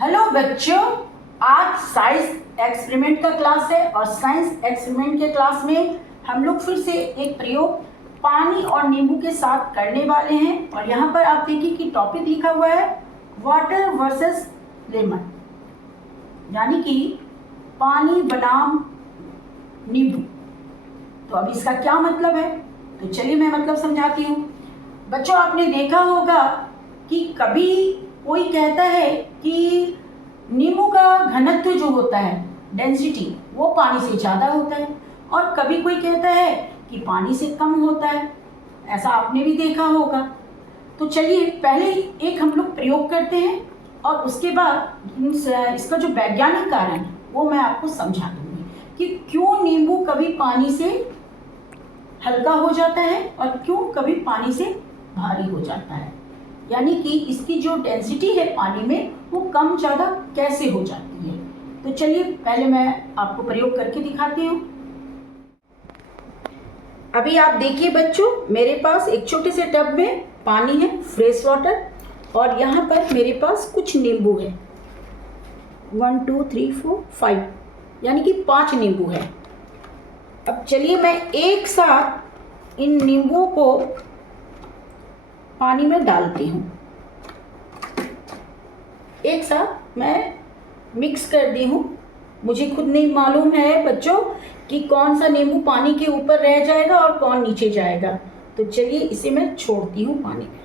Hello बच्चों, आज science experiment का क्लास है और साइंस एक्सपेरिमेंट के क्लास में हम लोग फिर से एक प्रयोग पानी और नींबू के साथ करने वाले हैं। और यहाँ पर आप देखिए कि टॉपिक लिखा हुआ है वाटर वर्सेस लेमन, यानी कि पानी बनाम नींबू। तो अब इसका क्या मतलब है, तो चलिए मैं मतलब समझाती हूँ। बच्चों, आपने देखा होगा कि कभी कोई कहता है कि नींबू का घनत्व जो होता है, डेंसिटी, वो पानी से ज़्यादा होता है, और कभी कोई कहता है कि पानी से कम होता है। ऐसा आपने भी देखा होगा। तो चलिए पहले एक हम लोग प्रयोग करते हैं और उसके बाद इसका जो वैज्ञानिक कारण है वो मैं आपको समझा दूंगी कि क्यों नींबू कभी पानी से हल्का हो जाता है और क्यों कभी पानी से भारी हो जाता है, यानी कि इसकी जो डेंसिटी है पानी में वो कम ज़्यादा कैसे हो जाती है। तो चलिए पहले मैं आपको प्रयोग करके दिखाती हूँ। अभी आप देखिए बच्चों, मेरे पास एक छोटे से टब में पानी है, फ्रेश वाटर, और यहाँ पर मेरे पास कुछ नींबू है। 1 2 3 4 5, यानी कि 5 नींबू है। अब चलिए मैं एक साथ इन नींबुओं को पानी में डालती हूँ। एक साथ मैं मिक्स कर दी हूँ। मुझे खुद नहीं मालूम है बच्चों कि कौन सा नींबू पानी के ऊपर रह जाएगा और कौन नीचे जाएगा। तो चलिए इसे मैं छोड़ती हूँ पानी में।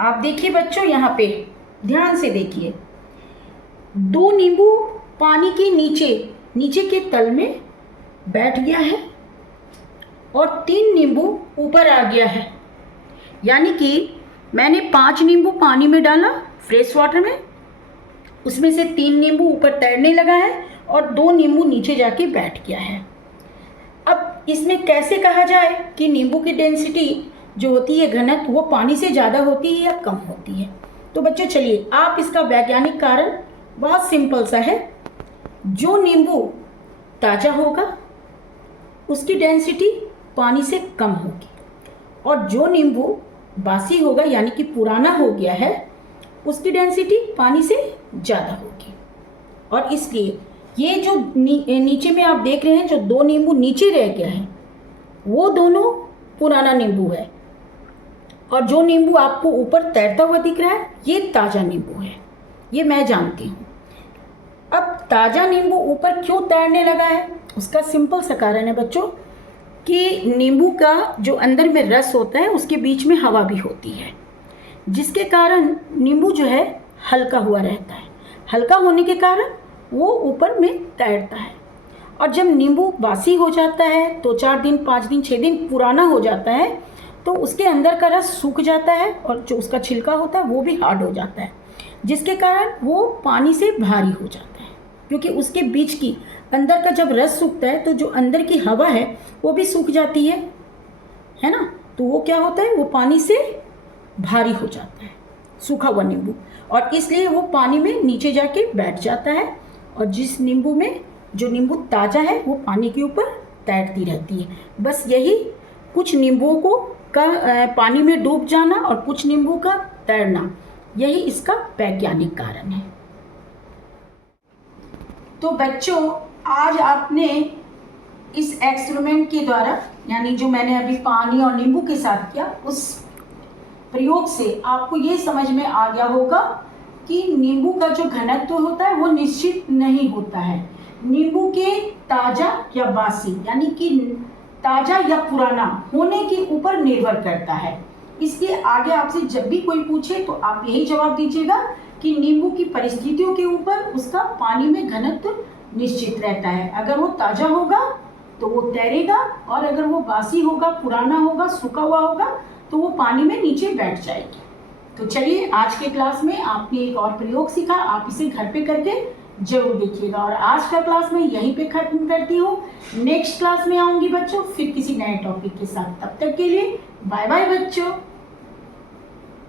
आप देखिए बच्चों, यहाँ पे ध्यान से देखिए, 2 नींबू पानी के नीचे के तल में बैठ गया है और 3 नींबू ऊपर आ गया है। यानी कि मैंने 5 नींबू पानी में डाला फ्रेश वाटर में, उसमें से 3 नींबू ऊपर तैरने लगा है और 2 नींबू नीचे जाके बैठ गया है। अब इसमें कैसे कहा जाए कि नींबू की डेंसिटी जो होती है, घनत्व, वो पानी से ज़्यादा होती है या कम होती है। तो बच्चों चलिए, आप इसका वैज्ञानिक कारण बहुत सिंपल सा है। जो नींबू ताज़ा होगा उसकी डेंसिटी पानी से कम होगी, और जो नींबू बासी होगा यानी कि पुराना हो गया है उसकी डेंसिटी पानी से ज़्यादा होगी। और इसलिए ये जो नीचे में आप देख रहे हैं, जो 2 नींबू नीचे रह गया है वो दोनों पुराना नींबू है, और जो नींबू आपको ऊपर तैरता हुआ दिख रहा है ये ताज़ा नींबू है। ये मैं जानती हूँ। अब ताज़ा नींबू ऊपर क्यों तैरने लगा है, उसका सिंपल सा कारण है बच्चों कि नींबू का जो अंदर में रस होता है उसके बीच में हवा भी होती है, जिसके कारण नींबू जो है हल्का हुआ रहता है। हल्का होने के कारण वो ऊपर में तैरता है। और जब नींबू बासी हो जाता है, 2-4 दिन, 5 दिन, 6 दिन पुराना हो जाता है, तो उसके अंदर का रस सूख जाता है और जो उसका छिलका होता है वो भी हार्ड हो जाता है, जिसके कारण वो पानी से भारी हो जाता है। क्योंकि उसके बीच की अंदर का जब रस सूखता है तो जो अंदर की हवा है वो भी सूख जाती है ना। तो वो क्या होता है, वो पानी से भारी हो जाता है, सूखा हुआ नींबू, और इसलिए वो पानी में नीचे जाके बैठ जाता है। और जिस नींबू में, जो नींबू ताज़ा है, वो पानी के ऊपर तैरती रहती है। बस यही कुछ नींबुओं को का पानी में डूब जाना और कुछ नींबू का तैरना, यही इसका वैज्ञानिक कारण है। तो बच्चों, आज आपने इस एक्सपेरिमेंट के द्वारा, यानी जो मैंने अभी पानी और नींबू के साथ किया, उस प्रयोग से आपको ये समझ में आ गया होगा कि नींबू का जो घनत्व होता है वो निश्चित नहीं होता है। नींबू के ताज़ा या बासी, यानी कि ताज़ा या पुराना होने के ऊपर निर्भर करता है। इसलिए आगे आपसे जब भी कोई पूछे तो आप यही जवाब दीजिएगा कि नींबू की परिस्थितियों के ऊपर उसका पानी में घनत्व निश्चित रहता है। अगर वो ताज़ा होगा तो वो तैरेगा, और अगर वो बासी होगा, पुराना होगा, सूखा हुआ होगा, तो वो पानी में नीचे बैठ जाएगी। तो चलिए, आज के क्लास में आपने एक और प्रयोग सीखा, आप इसे घर पे करके जरूर देखिएगा। और आज का क्लास मैं यहीं पे खत्म करती हूँ। नेक्स्ट क्लास में आऊँगी बच्चों, फिर किसी नए टॉपिक के साथ। तब तक के लिए बाय बाय बच्चों।